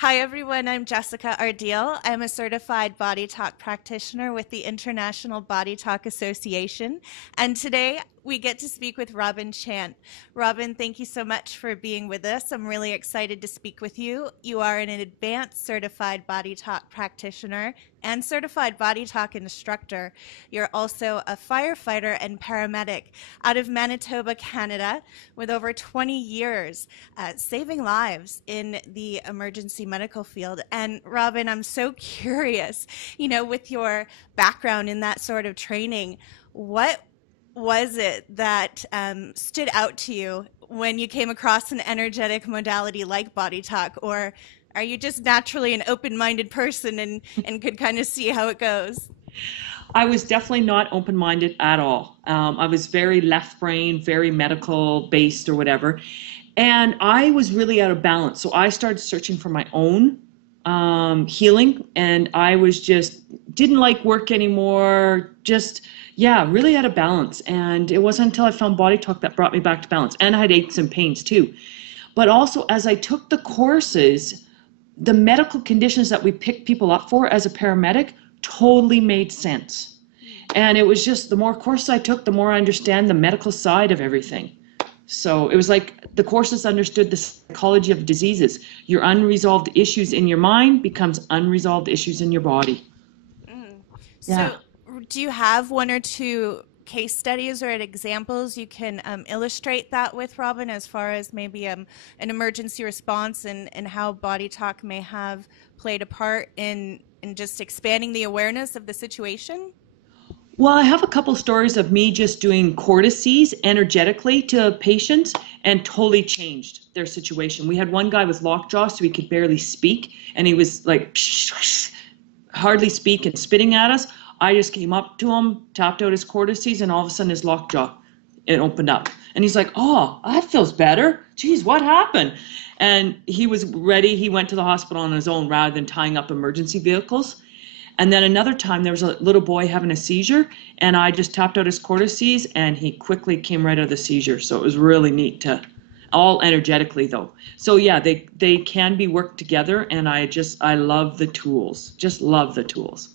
Hi everyone, I'm Jessica Ardeal. I'm a certified body talk practitioner with the International Body Talk Association. And today we get to speak with Robin Chant. Robin, thank you so much for being with us. I'm really excited to speak with you. You are an advanced certified body talk practitioner and certified body talk instructor. You're also a firefighter and paramedic out of Manitoba, Canada, with over 20 years saving lives in the emergency medical field. And Robin, I'm so curious, with your background in that sort of training, what was it that stood out to you when you came across an energetic modality like body talk? Or are you just naturally an open-minded person and could kind of see how it goes? I was definitely not open-minded at all. I was very left brain, very medical based or whatever. And I was really out of balance. So I started searching for my own healing. And I was just, didn't like work anymore. Just, yeah, really out of balance. And it wasn't until I found Body Talk that brought me back to balance. And I had aches and pains too. But also as I took the courses, the medical conditions that we pick people up for as a paramedic totally made sense. And it was just the more courses I took, the more I understand the medical side of everything. So it was like the courses understood the psychology of diseases. Your unresolved issues in your mind becomes unresolved issues in your body. Mm. Yeah. So, do you have one or two case studies or examples you can illustrate that with, Robin, as far as maybe an emergency response and how body talk may have played a part in just expanding the awareness of the situation? Well, I have a couple stories of me just doing courtesies energetically to patients and totally changed their situation. We had one guy with lockjaw, so he could barely speak, and he was like hardly speak and spitting at us. I just came up to him, tapped out his courtesies, and all of a sudden his lockjaw, it opened up. And he's like, oh, that feels better. Geez, what happened? And he was ready. He went to the hospital on his own rather than tying up emergency vehicles. And then another time there was a little boy having a seizure, and I just tapped out his cortices and he quickly came right out of the seizure. So it was really neat to, all energetically though. So yeah, they can be worked together, and I love the tools. Just love the tools.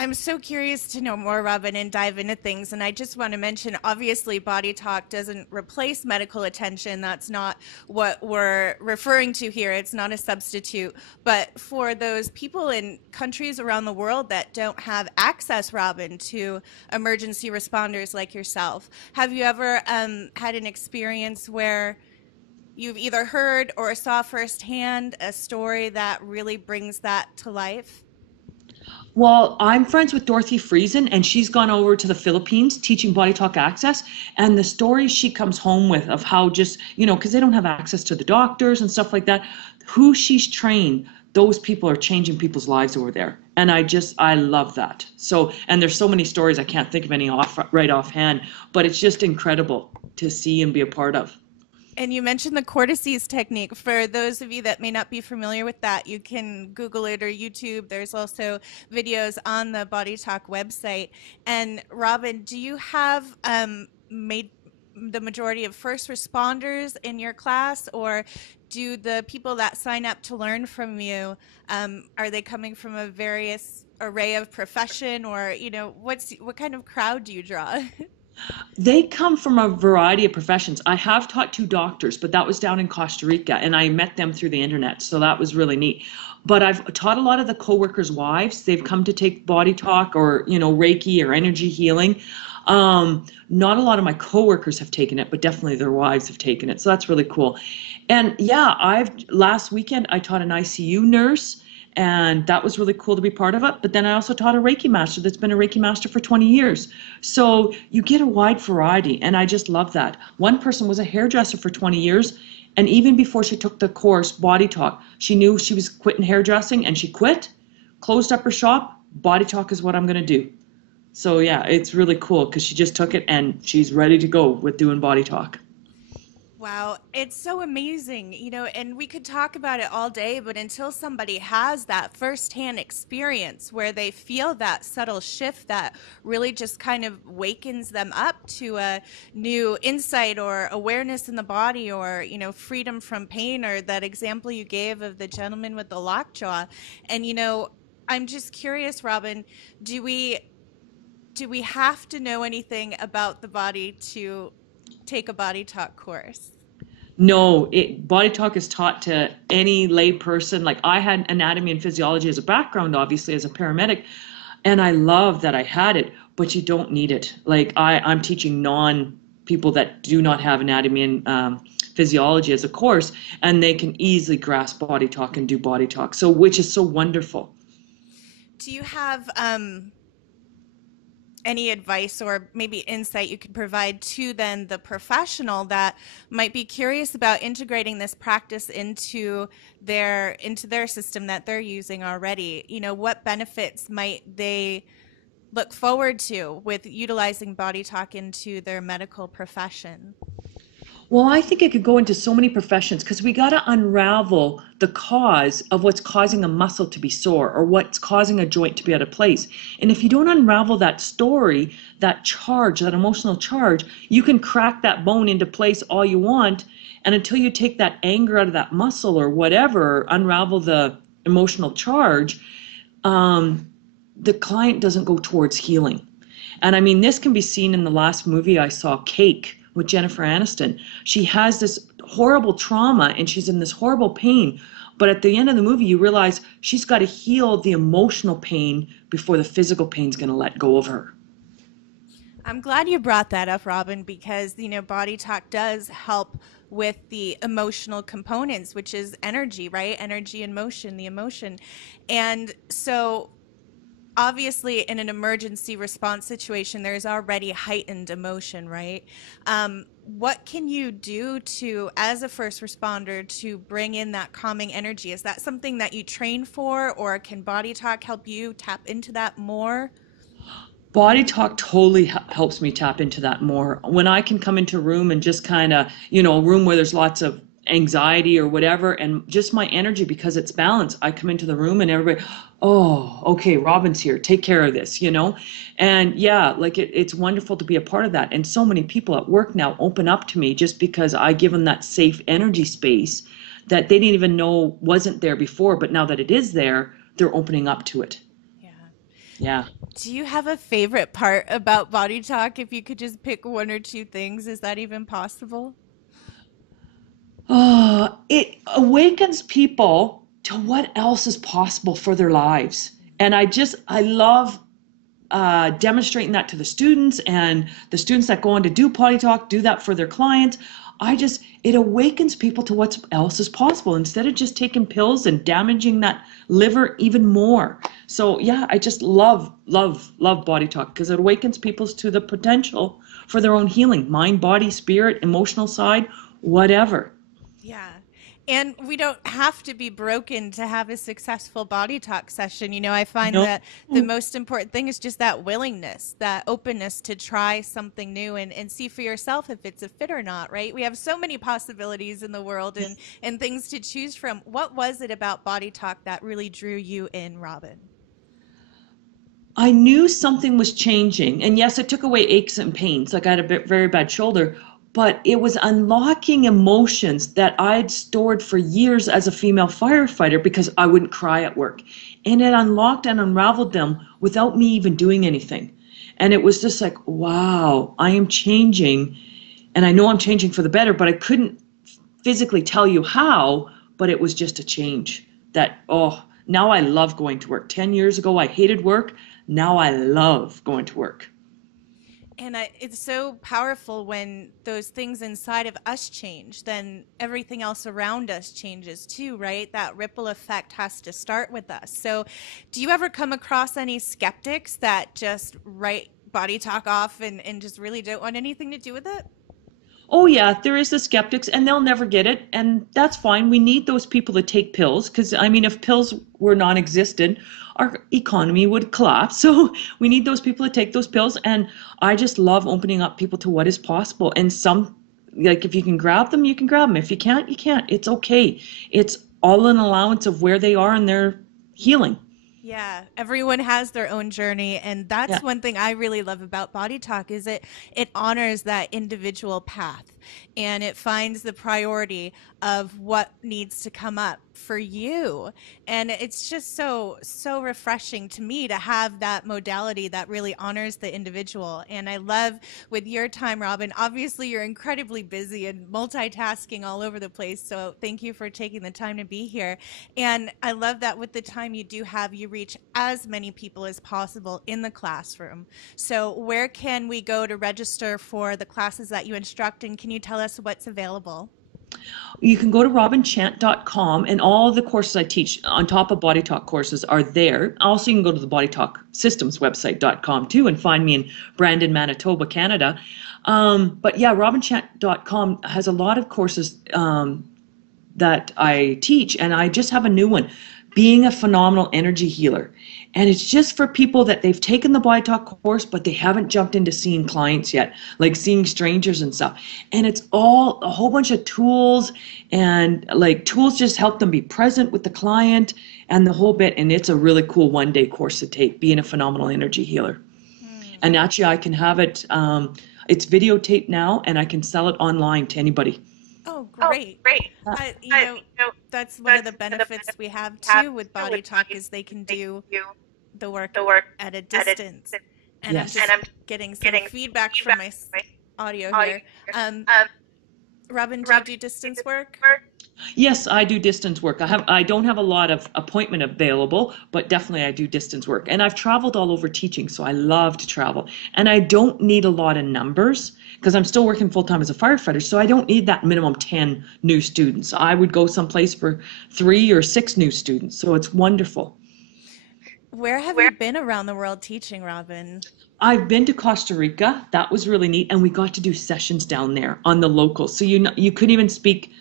I'm so curious to know more, Robin, and dive into things. And I just want to mention, obviously, body talk doesn't replace medical attention. That's not what we're referring to here. It's not a substitute. But for those people in countries around the world that don't have access, Robin, to emergency responders like yourself, have you ever had an experience where you've either heard or saw firsthand a story that really brings that to life? Well, I'm friends with Dorothy Friesen, and she's gone over to the Philippines teaching Body Talk Access. And the stories she comes home with of how just, because they don't have access to the doctors and stuff like that, who she's trained, those people are changing people's lives over there. And I love that. So, and there's so many stories, I can't think of any right offhand, but it's just incredible to see and be a part of. And you mentioned the courtesies technique. For those of you that may not be familiar with that, you can Google it or YouTube. There's also videos on the Body Talk website. And Robin, do you have made the majority of first responders in your class, or do the people that sign up to learn from you, are they coming from a various array of profession, or, what kind of crowd do you draw? They come from a variety of professions. I have taught two doctors, but that was down in Costa Rica, and I met them through the internet, so that was really neat. But I've taught a lot of the coworkers' wives. They've come to take Body Talk or, Reiki or energy healing. Not a lot of my coworkers have taken it, but definitely their wives have taken it, so that's really cool. And yeah, last weekend I taught an ICU nurse, and that was really cool to be part of it. But then I also taught a Reiki master that's been a Reiki master for 20 years. So you get a wide variety, and I just love that. One person was a hairdresser for 20 years, and even before she took the course, Body Talk, she knew she was quitting hairdressing, and she quit, closed up her shop. Body Talk is what I'm going to do. So yeah, it's really cool because she just took it, and she's ready to go with doing Body Talk. Wow. It's so amazing, and we could talk about it all day, but until somebody has that firsthand experience where they feel that subtle shift that really just kind of wakens them up to a new insight or awareness in the body, or, freedom from pain, or that example you gave of the gentleman with the lockjaw. And, I'm just curious, Robin, do we have to know anything about the body to take a body talk course? No, body talk is taught to any lay person. Like I had anatomy and physiology as a background, obviously as a paramedic, and I love that I had it, but you don't need it. Like I'm teaching non people that do not have anatomy and physiology as a course, and they can easily grasp body talk and do body talk. So, which is so wonderful. Do you have any advice or maybe insight you could provide to then the professional that might be curious about integrating this practice into their system that they're using already? What benefits might they look forward to with utilizing body talk into their medical profession? Well, I think it could go into so many professions because we got to unravel the cause of what's causing a muscle to be sore or what's causing a joint to be out of place. And if you don't unravel that story, that charge, that emotional charge, you can crack that bone into place all you want. And until you take that anger out of that muscle or whatever, unravel the emotional charge, the client doesn't go towards healing. And I mean, this can be seen in the last movie I saw, Cake, with Jennifer Aniston. She has this horrible trauma and she's in this horrible pain. But at the end of the movie, you realize she's got to heal the emotional pain before the physical pain's going to let go of her. I'm glad you brought that up, Robin, because, body talk does help with the emotional components, which is energy, right? Energy and motion, the emotion. And so obviously in an emergency response situation, there's already heightened emotion, right? What can you do as a first responder, to bring in that calming energy? Is that something that you train for, or can body talk help you tap into that more? Body talk totally helps me tap into that more. When I can come into a room and just kind of, a room where there's lots of anxiety or whatever, and just my energy, because it's balanced, I come into the room and everybody, oh, okay, Robin's here, take care of this, and yeah, like it's wonderful to be a part of that. And so many people at work now open up to me just because I give them that safe energy space that they didn't even know wasn't there before, but now that it is there, they're opening up to it. Yeah. Do you have a favorite part about body talk? If you could just pick one or two things, is that even possible? It awakens people to what else is possible for their lives. And I love demonstrating that to the students, and the students that go on to do potty talk do that for their clients. It awakens people to what else is possible instead of just taking pills and damaging that liver even more. So yeah, I just love body talk because it awakens people to the potential for their own healing, mind, body, spirit, emotional side, whatever. Yeah. And we don't have to be broken to have a successful body talk session. I find that the most important thing is just that willingness, that openness to try something new and see for yourself if it's a fit or not, right? We have so many possibilities in the world and things to choose from. What was it about body talk that really drew you in, Robin? I knew something was changing. And yes, it took away aches and pains. Like I had a very bad shoulder, but it was unlocking emotions that I'd stored for years as a female firefighter because I wouldn't cry at work. And it unlocked and unraveled them without me even doing anything. And it was just like, wow, I am changing. And I know I'm changing for the better, but I couldn't physically tell you how, but it was just a change that, now I love going to work. 10 years ago, I hated work. Now I love going to work. And it's so powerful when those things inside of us change, then everything else around us changes too, right? That ripple effect has to start with us. So do you ever come across any skeptics that just write body talk off and just really don't want anything to do with it? Oh yeah, there is the skeptics and they'll never get it. And that's fine. We need those people to take pills because, I mean, if pills were non-existent, our economy would collapse. So we need those people to take those pills. And I just love opening up people to what is possible. And some like if you can grab them, you can grab them. If you can't, you can't. It's okay. It's all an allowance of where they are in their healing. Yeah, everyone has their own journey, and Yeah. that's one thing I really love about Body Talk is it honors that individual path and it finds the priority of what needs to come up for you. And it's just so refreshing to me to have that modality that really honors the individual. And I love with your time, Robin. Obviously, you're incredibly busy and multitasking all over the place. So thank you for taking the time to be here. And I love that with the time you do have, you reach as many people as possible in the classroom. So where can we go to register for the classes that you instruct? And can you tell us what's available? You can go to robinchant.com, and all the courses I teach on top of Body Talk courses are there. Also, you can go to the Body Talk Systems website.com too and find me in Brandon, Manitoba, Canada. But yeah, robinchant.com has a lot of courses that I teach, and I just have a new one, being a phenomenal energy healer. And it's just for people that they've taken the Body Talk course, but they haven't jumped into seeing clients yet, like seeing strangers and stuff. And it's all a whole bunch of tools, and like tools just help them be present with the client and the whole bit. And it's a really cool 1-day course to take, being a phenomenal energy healer. And actually, I can have it, it's videotaped now, and I can sell it online to anybody. Oh, great. You know, that's one of the benefits we have too with Body Talk is they can do the work at a distance. And I'm Yes. just getting some feedback from my audio here. Robin, do you do distance work? Yes, I do distance work. I don't have a lot of appointment available, but definitely I do distance work. And I've traveled all over teaching, so I love to travel. And I don't need a lot of numbers because I'm still working full time as a firefighter, so I don't need that minimum 10 new students. I would go someplace for 3 or 6 new students. So it's wonderful. Where have you been around the world teaching, Robin? I've been to Costa Rica. That was really neat, and we got to do sessions down there on the locals. So you couldn't even speak.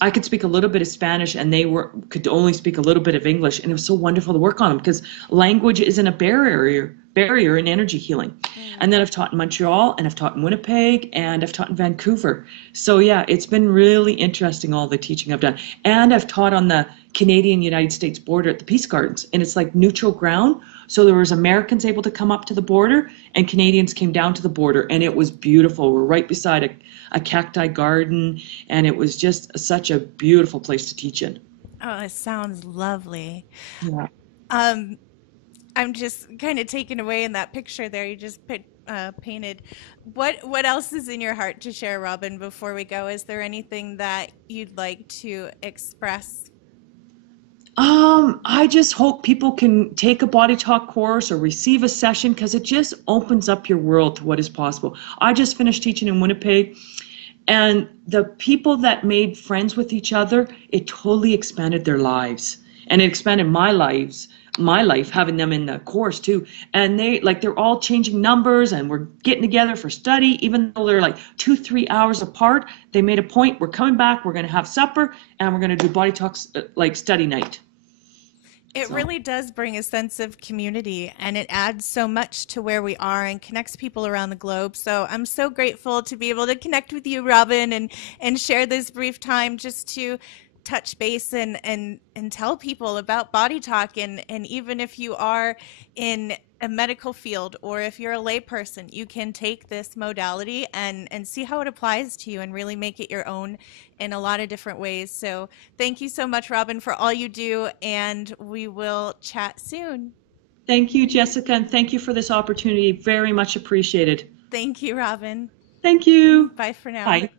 I could speak a little bit of Spanish, and they could only speak a little bit of English, and it was so wonderful to work on them because language isn't a barrier in energy healing. And then I've taught in Montreal, and I've taught in Winnipeg, and I've taught in Vancouver. So yeah, it's been really interesting, all the teaching I've done. And I've taught on the Canadian-United States border at the Peace Gardens, and it's like neutral ground. So there was Americans able to come up to the border, and Canadians came down to the border, and it was beautiful. We're right beside a cacti garden, and it was just such a beautiful place to teach in. Oh, it sounds lovely. Yeah. Um, I'm just kind of taken away in that picture there you just painted. What else is in your heart to share, Robin, before we go? Is there anything that you'd like to express? I just hope people can take a Body Talk course or receive a session because it just opens up your world to what is possible. I just finished teaching in Winnipeg, and the people that made friends with each other, it totally expanded their lives. And it expanded my life, having them in the course too. And they're all changing numbers, and we're getting together for study, even though they're like 2-3 hours apart. They made a point, we're coming back, we're going to have supper, and we're going to do Body Talks like study night. It So really does bring a sense of community and it adds so much to where we are and connects people around the globe. So I'm so grateful to be able to connect with you, Robin, and share this brief time just to touch base and tell people about Body Talk. And even if you are in a medical field or if you're a layperson, you can take this modality and see how it applies to you and really make it your own in a lot of different ways. So thank you so much, Robin, for all you do, and we will chat soon. thank you, Jessica, and thank you for this opportunity. Very much appreciated. Thank you, Robin. Thank you. Bye for now. Bye.